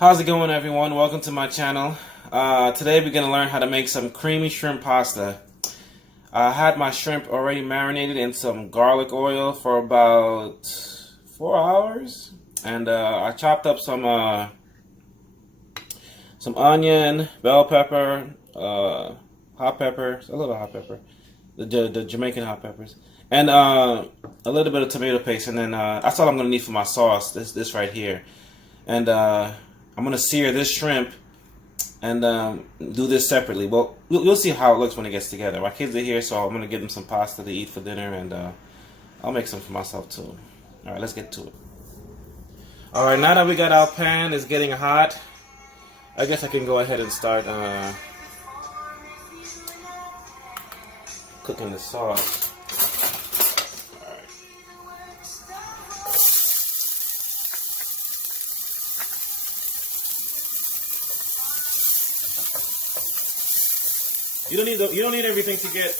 How's it going, everyone? Welcome to my channel. Today we're going to learn how to make some creamy shrimp pasta. I had my shrimp already marinated in some garlic oil for about 4 hours, and I chopped up some onion, bell pepper, hot peppers, a little hot pepper, the Jamaican hot peppers, and a little bit of tomato paste, and then that's all I'm going to need for my sauce. This right here, and I'm going to sear this shrimp and do this separately. Well, you'll see how it looks when it gets together. My kids are here, so I'm going to give them some pasta to eat for dinner, and I'll make some for myself too. All right, let's get to it. All right, now that we got our pan, it's getting hot. I guess I can go ahead and start cooking the sauce. You don't need everything to get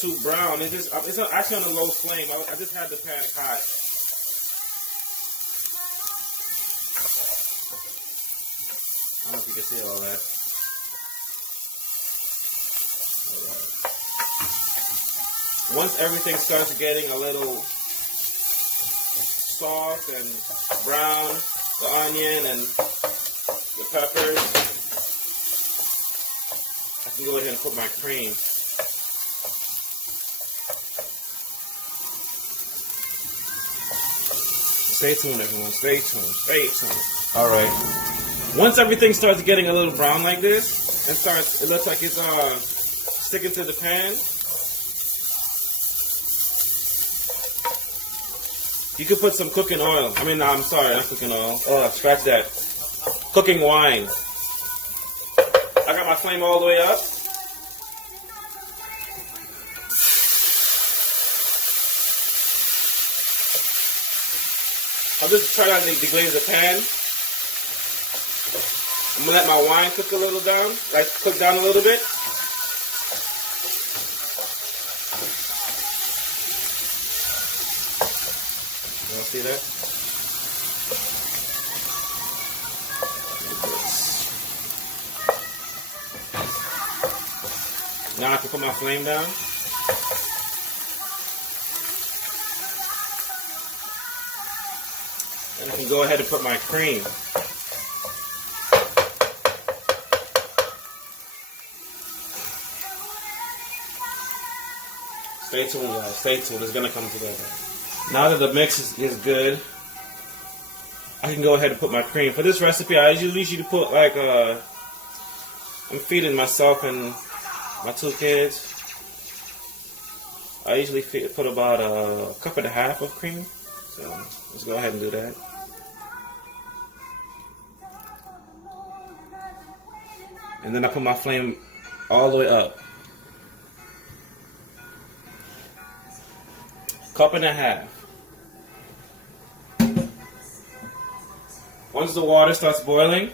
too brown. It's actually on a low flame. I just had the pan hot. I don't know if you can see all that. All right. Once everything starts getting a little soft and brown, the onion and the peppers, I can go ahead and put my cream. Stay tuned, everyone. Stay tuned. Stay tuned. All right. Once everything starts getting a little brown like this, it looks like it's sticking to the pan. You could put some cooking oil. I'm sorry, not cooking oil. Oh, scratch that. Cooking wine. I got my flame all the way up. I'll just try to deglaze the pan. I'm gonna let my wine cook down a little bit. You all see that? Now I can put my flame down. And I can go ahead and put my cream. Stay tuned, guys. Stay tuned. It's going to come together. Now that the mix is good, I can go ahead and put my cream. For this recipe, I usually put I'm feeding myself and my 2 kids. I usually put about a cup and a half of cream. So let's go ahead and do that. And then I put my flame all the way up. Cup and a half. Once the water starts boiling,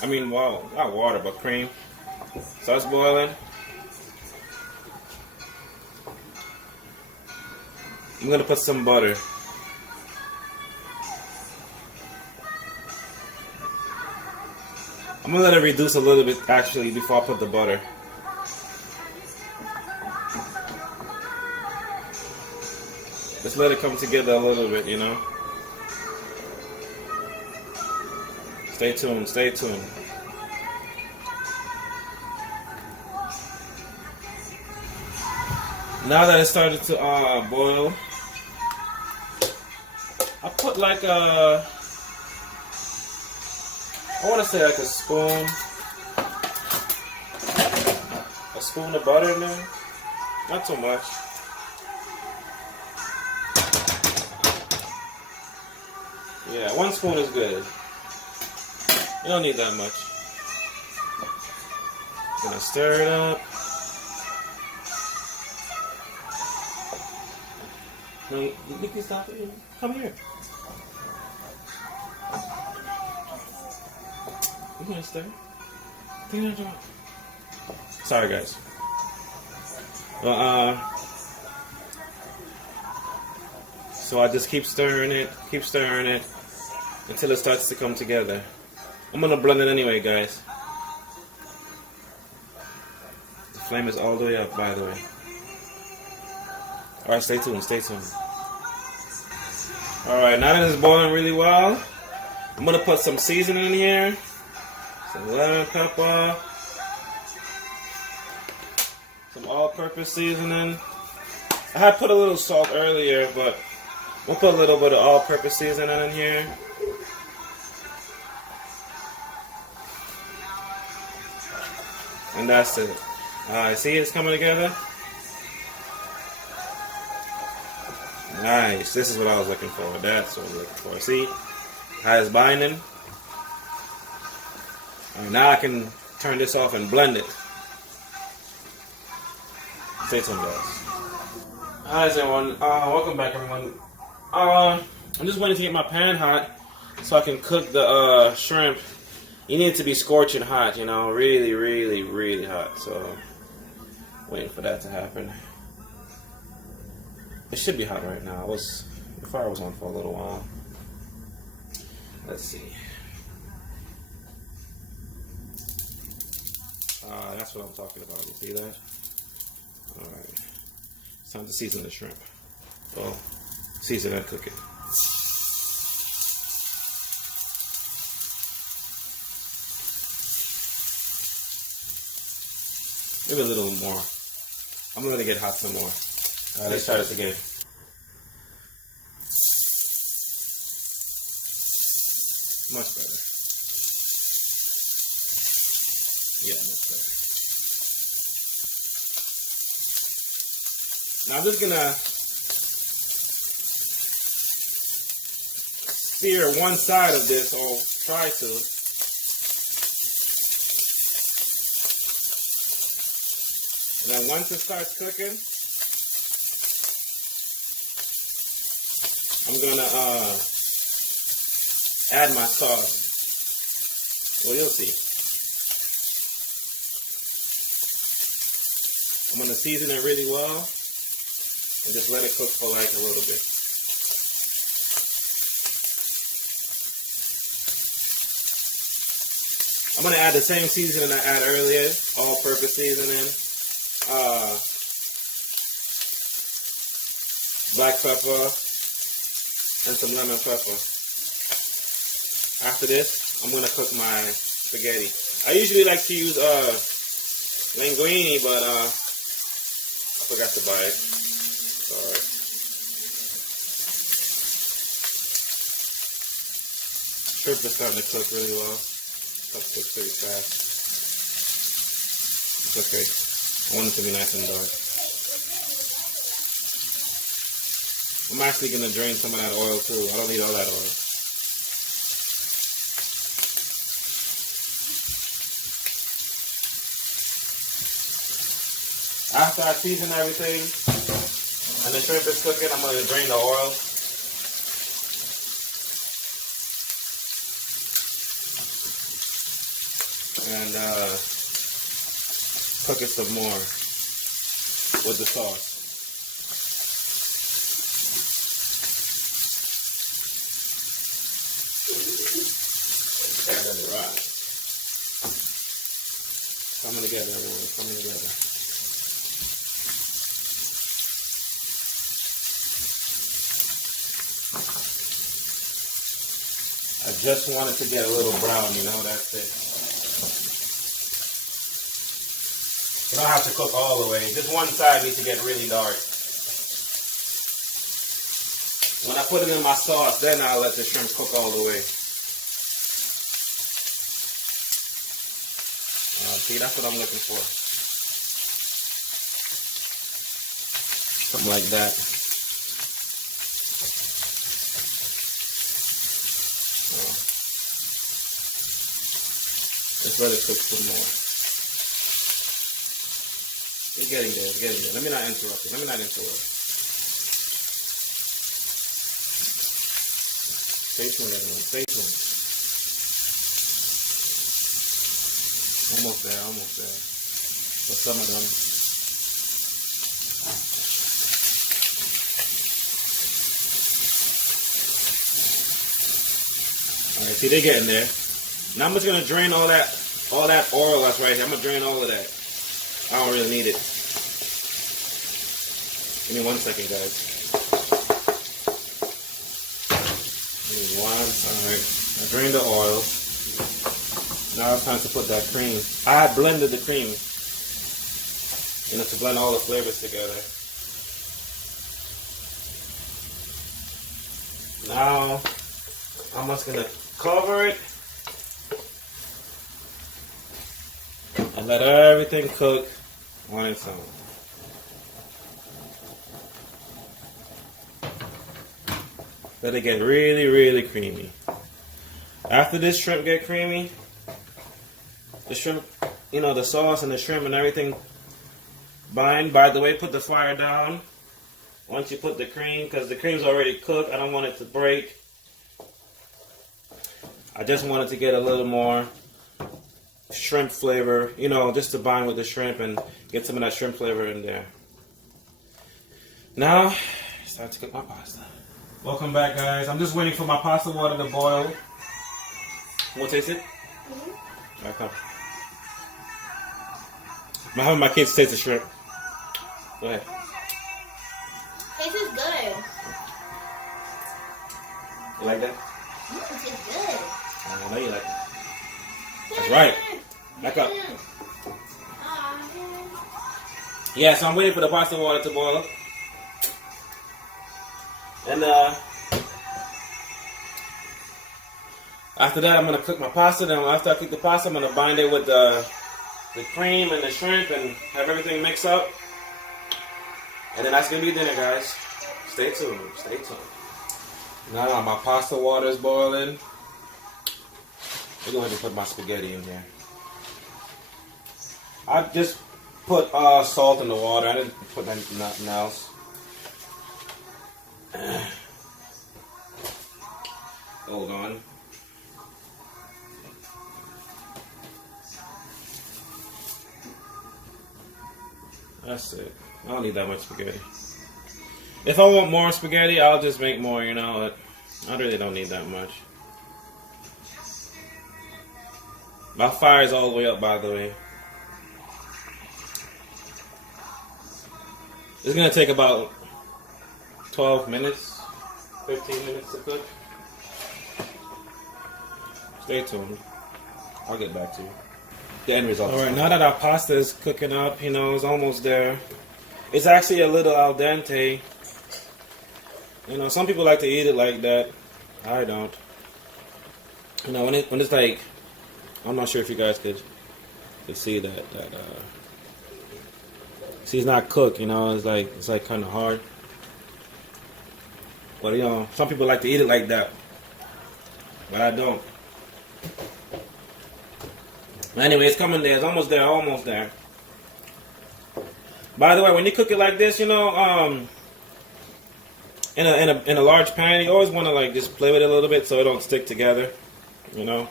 not water, but cream starts boiling, I'm gonna put some butter. I'm gonna let it reduce a little bit actually before I put the butter. Just let it come together a little bit, you know. Stay tuned, stay tuned. Now that it started to boil, I put I want to say like a spoon of butter in there. Not too much. Yeah, 1 spoon is good. You don't need that much. Gonna stir it up. No, you can stop it. Come here. You gonna stir? Sorry, guys. Well, So I just keep stirring it until it starts to come together. I'm gonna blend it anyway, guys. The flame is all the way up, by the way. Alright, stay tuned, stay tuned. Alright, now that it's boiling really well, I'm gonna put some seasoning in here. Some lemon pepper. Some all-purpose seasoning. I had put a little salt earlier, but we'll put a little bit of all-purpose seasoning in here. And that's it. Alright, see it's coming together? Nice. This is what I was looking for. That's what I was looking for. See how it's binding? Alright, now I can turn this off and blend it. Stay tuned, guys. Hi everyone, welcome back everyone. I'm just waiting to get my pan hot so I can cook the shrimp. You need it to be scorching hot, you know, really, really, really hot. So, waiting for that to happen. It should be hot right now. The fire was on for a little while. Let's see. That's what I'm talking about. You see that? All right. It's time to season the shrimp. Well, season and cook it. Maybe a little more. I'm gonna let it get hot some more. Let's try this again. Much better. Yeah, much better. Now I'm just gonna sear one side of this, or try to. And then once it starts cooking, I'm gonna add my sauce. Well, you'll see. I'm gonna season it really well and just let it cook for like a little bit. I'm gonna add the same seasoning I added earlier, all-purpose seasoning, black pepper, and some lemon pepper. After this, I'm gonna cook my spaghetti. I usually like to use linguine, but I forgot to buy it. Sorry. Shrimp is starting to cook really well. That cooks pretty fast. It's okay. I want it to be nice and dark. I'm actually gonna drain some of that oil too. I don't need all that oil. After I season everything and the shrimp is cooking, I'm going to drain the oil. And cook it some more with the sauce. Let it rise. Coming together, everyone. It's coming together. I just want it to get a little brown, you know, that's it. You don't have to cook all the way. Just one side needs to get really dark. When I put it in my sauce, then I'll let the shrimp cook all the way. See, that's what I'm looking for. Something like that. Let's let it cook some more. It's getting there, it's getting there. Let me not interrupt it. Let me not interrupt. Stay tuned, everyone. Stay tuned. Almost there, almost there. For some of them. All right, see, they're getting there. Now I'm just gonna drain all that oil that's right here. I'm gonna drain all of that. I don't really need it. Give me 1 second, guys. Give me one. All right. I drained the oil. Now it's time to put that cream. I had blended the cream, you know, to blend all the flavors together. Now I'm just gonna cover it and let everything cook on its own. Let it get really, really creamy. After this shrimp get creamy, the shrimp, you know, the sauce and the shrimp and everything bind. By the way, put the fire down once you put the cream, because the cream's already cooked. I don't want it to break. I just want it to get a little more shrimp flavor, you know, just to bind with the shrimp and get some of that shrimp flavor in there. Now, it's time to cook my pasta. Welcome back, guys. I'm just waiting for my pasta water to boil. Want to taste it? Mm-hmm. All right, come. I'm having my kids taste the shrimp. Go ahead. This is good. You like that? This is good. I know you like it. That's right. Back up. Yeah, so I'm waiting for the pasta water to boil. And after that, I'm gonna cook my pasta. Then after I cook the pasta, I'm gonna bind it with the cream and the shrimp and have everything mixed up. And then that's gonna be dinner, guys. Stay tuned. Stay tuned. Now my pasta water is boiling. I'm going to put my spaghetti in here. I just put salt in the water. I didn't put nothing else. Hold on. That's it. I don't need that much spaghetti. If I want more spaghetti, I'll just make more, you know. I really don't need that much. My fire is all the way up, by the way. It's going to take about 12 minutes, 15 minutes to cook. Stay tuned. I'll get back to you. The end result. Alright, now that our pasta is cooking up, you know, it's almost there. It's actually a little al dente. You know, some people like to eat it like that. I don't. You know, when it's like, I'm not sure if you guys could see that see, it's not cooked, you know, it's like kind of hard. But, you know, some people like to eat it like that. But I don't. Anyway, it's coming there. It's almost there. Almost there. By the way, when you cook it like this, you know, in a large pan, you always want to like just play with it a little bit so it don't stick together. You know.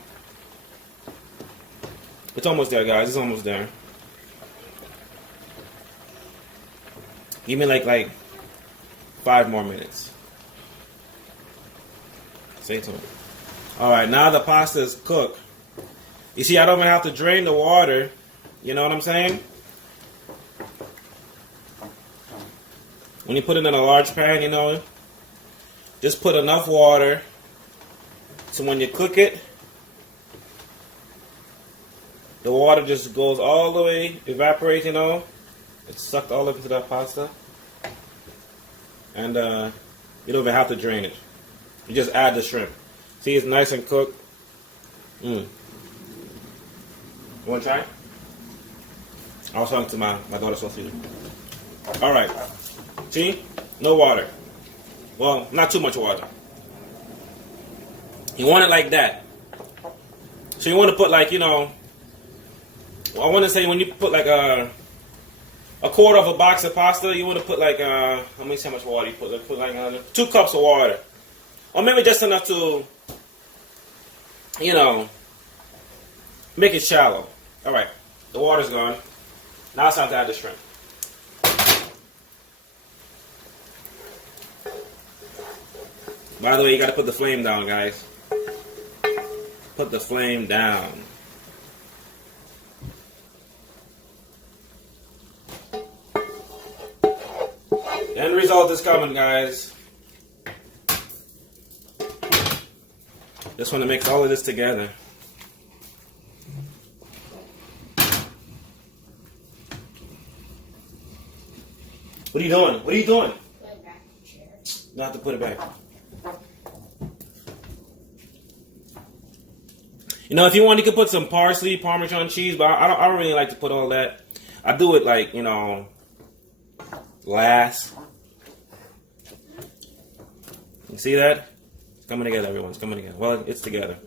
It's almost there, guys. It's almost there. Give me like 5 more minutes. Stay tuned. All right, now the pasta is cooked. You see, I don't even have to drain the water. You know what I'm saying? When you put it in a large pan, you know, just put enough water so when you cook it, the water just goes all the way, evaporates, you know. It's sucked all up into that pasta. And you don't even have to drain it. You just add the shrimp. See, it's nice and cooked. You want to try? I was talking to my daughter Sophia. Alright. See? No water. Well, not too much water. You want it like that. So you want to put like, you know, I want to say when you put like a quarter of a box of pasta, you want to put like, let me see how much water you put. Put like 2 cups of water. Or maybe just enough to, you know, make it shallow. Alright, the water's gone. Now it's time to add the shrimp. By the way, you gotta put the flame down, guys. put the flame down. The end result is coming, guys. Just want to mix all of this together. What are you doing? What are you doing? Put it back in the chair. You have to put it back. You know, if you want, you could put some parsley, Parmesan cheese, but I don't really like to put all that. I do it like, you know, last. You see that? It's coming together, everyone. It's coming together. Well, it's together.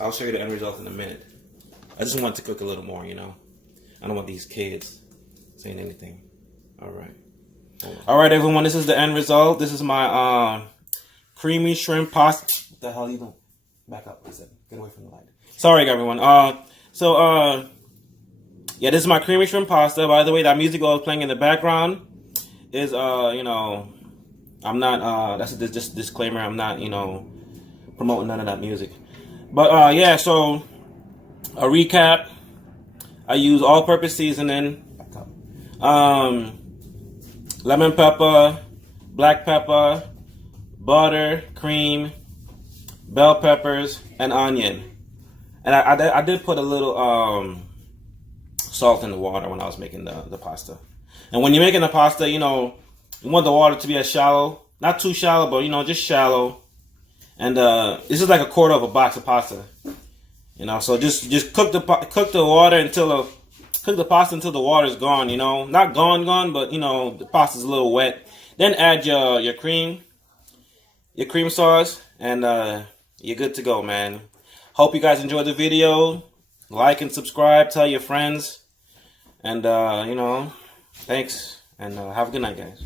I'll show you the end result in a minute. I just want to cook a little more, you know. I don't want these kids saying anything. All right. All right, everyone. This is the end result. This is my creamy shrimp pasta. What the hell are you doing? Back up. Listen. Get away from the light. Sorry, everyone. Yeah, this is my creamy shrimp pasta. By the way, that music I was playing in the background is, you know, I'm not, that's just disclaimer. I'm not, you know, promoting none of that music. But, yeah, so a recap. I use all-purpose seasoning, lemon pepper, black pepper, butter, cream, bell peppers, and onion. And I did put a little salt in the water when I was making the pasta. And when you're making the pasta, you know, you want the water to be as shallow, not too shallow, but, you know, just shallow. And this is like a quarter of a box of pasta. You know, so just cook the water until cook the pasta until the water is gone. You know, not gone, but you know the pasta's a little wet. Then add your cream sauce, and you're good to go, man. Hope you guys enjoyed the video. Like and subscribe. Tell your friends, and you know, thanks, and have a good night, guys.